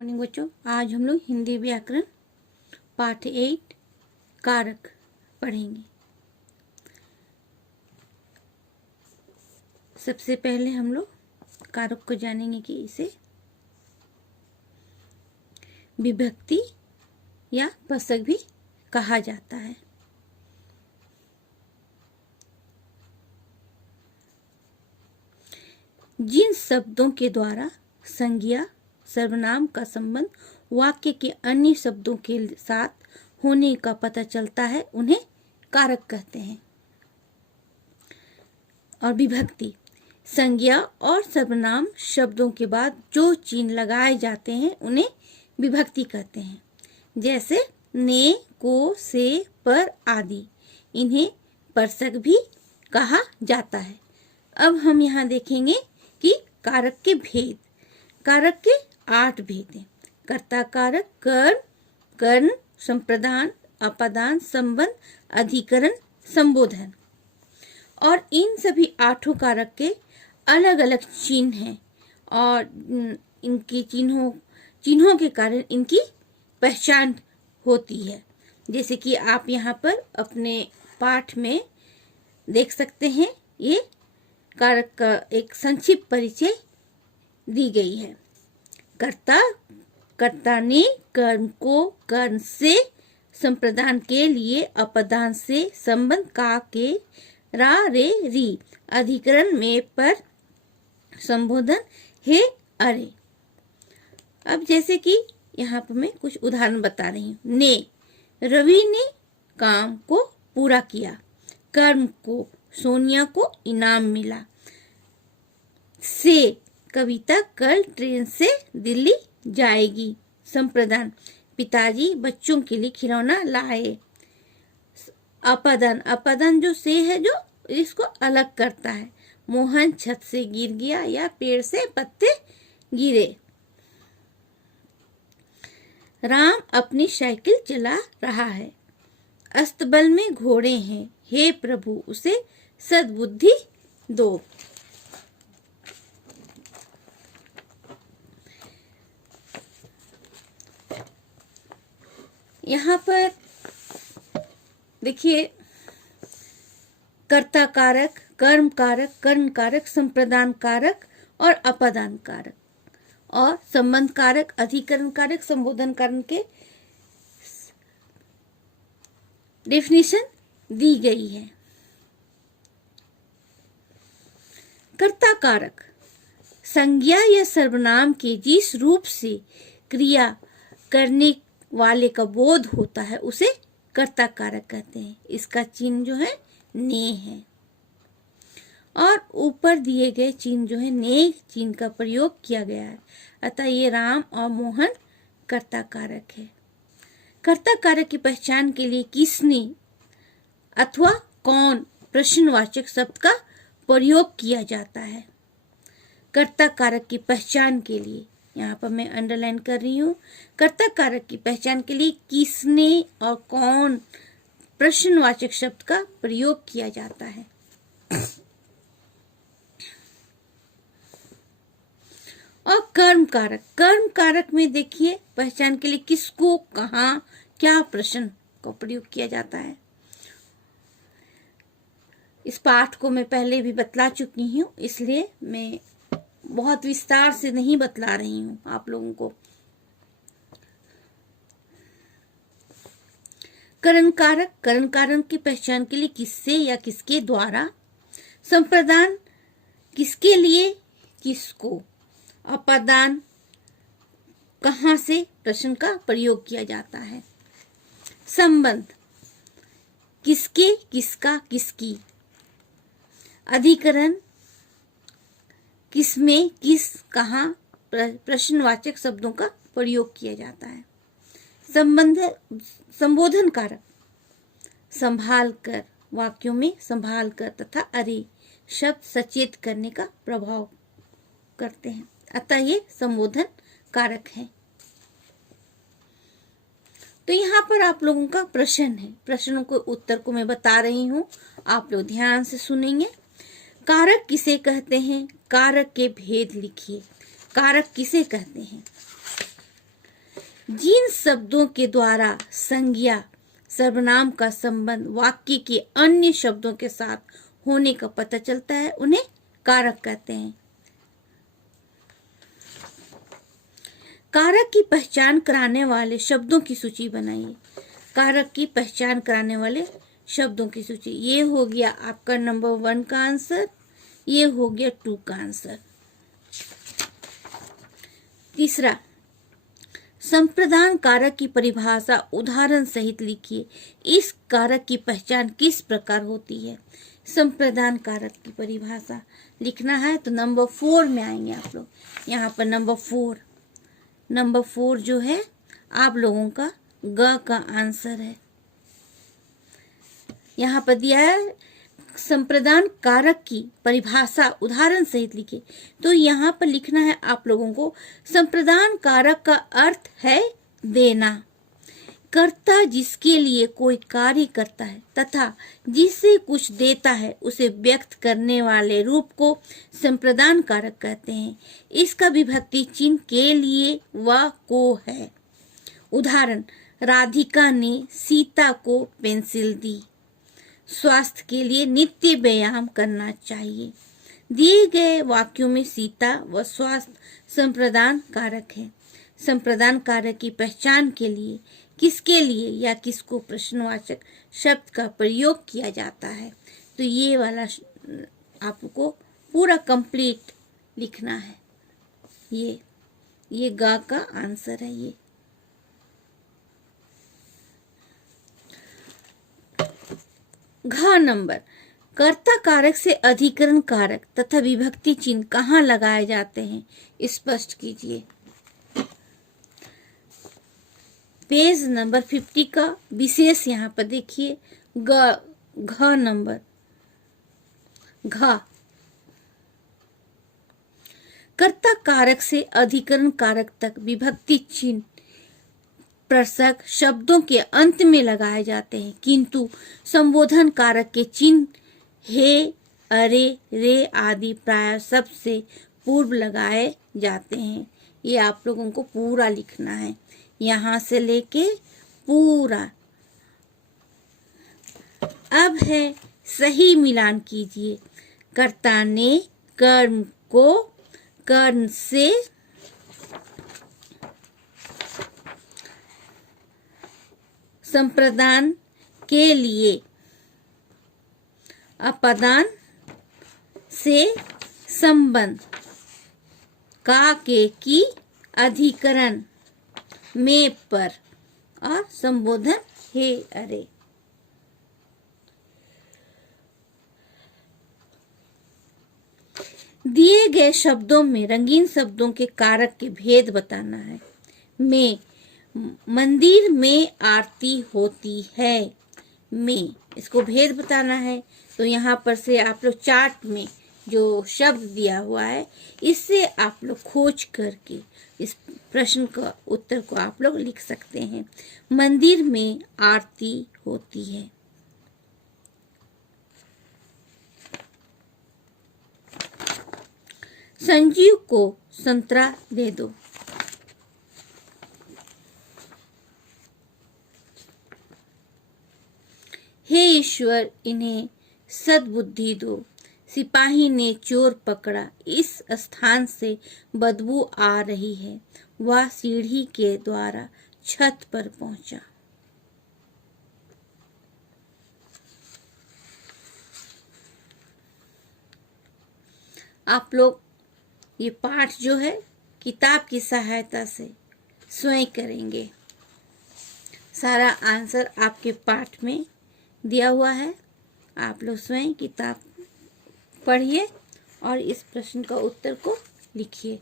Morning बच्चों, आज हम लोग हिंदी व्याकरण पाठ 8 कारक पढ़ेंगे। सबसे पहले हम लोग कारक को जानेंगे कि इसे विभक्ति या पसक भी कहा जाता है। जिन शब्दों के द्वारा संज्ञा सर्वनाम का संबंध वाक्य के अन्य शब्दों के साथ होने का पता चलता है उन्हें कारक कहते हैं। और विभक्ति संज्ञा और सर्वनाम शब्दों के बाद जो चिन्ह लगाए जाते हैं उन्हें विभक्ति कहते हैं। जैसे ने, को, से, पर आदि, इन्हें परसक भी कहा जाता है। अब हम यहाँ देखेंगे कि कारक के भेद। कारक के 8 भेद हैं। कर्ता कारक, कर्म, कर्ण, संप्रदान, अपादान, संबंध, अधिकरण, संबोधन। और इन सभी 8 कारक के अलग अलग चिन्ह हैं और इनके चिन्हों के कारण इनकी पहचान होती है। जैसे कि आप यहाँ पर अपने पाठ में देख सकते हैं, ये कारक का एक संक्षिप्त परिचय दी गई है। कर्ता ने कर्म को कर्ण से, संप्रदान के लिए अपदान से, संबंध का के रा रे री, अधिकरण में पर, संबोधन हे अरे। अब जैसे कि यहाँ पर मैं कुछ उदाहरण बता रही हूँ। ने, रवि ने काम को पूरा किया। कर्म को, सोनिया को इनाम मिला। से, कविता कल ट्रेन से दिल्ली जाएगी। संप्रदान, पिताजी बच्चों के लिए खिलौना लाए। अपादान जो से है जो इसको अलग करता है। मोहन छत से गिर गया या पेड़ से पत्ते गिरे। राम अपनी साइकिल चला रहा है। अस्तबल में घोड़े हैं। हे प्रभु उसे सद्बुद्धि दो। यहाँ पर देखिए, कर्ता कारक, कर्म कारक, कर्ण कारक, संप्रदान कारक और अपादान कारक और संबंध कारक, अधिकरण कारक, संबोधन कारक के डेफिनेशन दी गई है। कर्ता कारक संज्ञा या सर्वनाम के जिस रूप से क्रिया करने वाले का बोध होता है उसे कर्ता कारक कहते हैं। इसका चिन्ह जो है ने है और ऊपर दिए गए चिन्ह जो है ने चिन्ह का प्रयोग किया गया है। अतः ये राम और मोहन कर्ता कारक है। कर्ता कारक की पहचान के लिए किसने अथवा कौन प्रश्नवाचक शब्द का प्रयोग किया जाता है। कर्ता कारक की पहचान के लिए, यहाँ पर मैं अंडरलाइन कर रही हूँ, कर्ता कारक की पहचान के लिए किसने और कौन प्रश्नवाचक शब्द का प्रयोग किया जाता है। और कर्म कारक में देखिए पहचान के लिए किसको, कहाँ, क्या प्रश्न का प्रयोग किया जाता है। इस पाठ को मैं पहले भी बतला चुकी हूँ, इसलिए मैं बहुत विस्तार से नहीं बतला रही हूँ आप लोगों को। कर्ण कारक की पहचान के लिए किससे या किसके द्वारा। संप्रदान किसके लिए, किसको। अपादान कहाँ से प्रश्न का प्रयोग किया जाता है। संबंध किसके, किसका, किसकी। अधिकरण किसमें, किस, कहाँ प्रश्नवाचक शब्दों का प्रयोग किया जाता है। संबोधन कारक संभाल कर, वाक्यों में संभाल कर तथा अरे शब्द सचेत करने का प्रभाव करते हैं। अतः ये संबोधन कारक है। तो यहाँ पर आप लोगों का प्रश्न है, प्रश्नों को उत्तर को मैं बता रही हूँ, आप लोग ध्यान से सुनेंगे। कारक किसे कहते हैं, कारक के भेद लिखिए। कारक किसे कहते हैं। जिन शब्दों के द्वारा संज्ञा सर्वनाम का संबंध वाक्य के अन्य शब्दों के साथ होने का पता चलता है उन्हें कारक कहते हैं। कारक की पहचान कराने वाले शब्दों की सूची बनाइए। कारक की पहचान कराने वाले शब्दों की सूची। ये हो गया आपका नंबर 1 का आंसर, ये हो गया 2 का आंसर। तीसरा, संप्रदान कारक की परिभाषा उदाहरण सहित लिखिए। इस कारक की पहचान किस प्रकार होती है? संप्रदान कारक की परिभाषा लिखना है तो नंबर 4 में आएंगे आप लोग। यहाँ पर नंबर 4 जो है आप लोगों का ग का आंसर है। यहाँ पर दिया है संप्रदान कारक की परिभाषा उदाहरण सहित लिखिए। तो यहाँ पर लिखना है आप लोगों को संप्रदान कारक का अर्थ है देना। कर्ता जिसके लिए कोई कार्य करता है तथा जिससे कुछ देता है उसे व्यक्त करने वाले रूप को संप्रदान कारक कहते हैं। इसका विभक्ति चिन्ह के लिए व को है। उदाहरण, राधिका ने सीता को पेंसिल दी। स्वास्थ्य के लिए नित्य व्यायाम करना चाहिए। दिए गए वाक्यों में सीता व स्वास्थ्य संप्रदान कारक है। संप्रदान कारक की पहचान के लिए किसके लिए या किसको प्रश्नवाचक शब्द का प्रयोग किया जाता है। तो ये वाला आपको पूरा कंप्लीट लिखना है। ये गा का आंसर है। ये घ नंबर, कर्ता कारक से अधिकरण कारक तथा विभक्ति चिन्ह कहाँ लगाए जाते हैं, स्पष्ट कीजिए। पेज नंबर 50 का विशेष यहाँ पर देखिए। घ नंबर, घ कर्ता कारक से अधिकरण कारक तक विभक्ति चिन्ह प्रसक शब्दों के अंत में लगाए जाते हैं, किंतु संबोधन कारक के चिन्ह हे, अरे, रे आदि प्राय सबसे पूर्व लगाए जाते हैं। ये आप लोगों को पूरा लिखना है, यहाँ से लेके पूरा। अब है सही मिलान कीजिए। कर्ता ने कर्म को कर्म से संप्रदान के लिए अपदान से संबंध का के की अधिकरण में पर और संबोधन हे, अरे। दिए गए शब्दों में रंगीन शब्दों के कारक के भेद बताना है। में, मंदिर में आरती होती है। में, इसको भेद बताना है। तो यहाँ पर से आप लोग चार्ट में जो शब्द दिया हुआ है इससे आप लोग खोज करके इस प्रश्न का उत्तर को आप लोग लिख सकते हैं। मंदिर में आरती होती है। संजीव को संतरा दे दो। हे ईश्वर, इन्हें सद्बुद्धि दो। सिपाही ने चोर पकड़ा। इस स्थान से बदबू आ रही है। वह सीढ़ी के द्वारा छत पर पहुंचा। आप लोग ये पाठ जो है किताब की सहायता से स्वयं करेंगे। सारा आंसर आपके पाठ में दिया हुआ है। आप लोग स्वयं किताब पढ़िए और इस प्रश्न का उत्तर को लिखिए।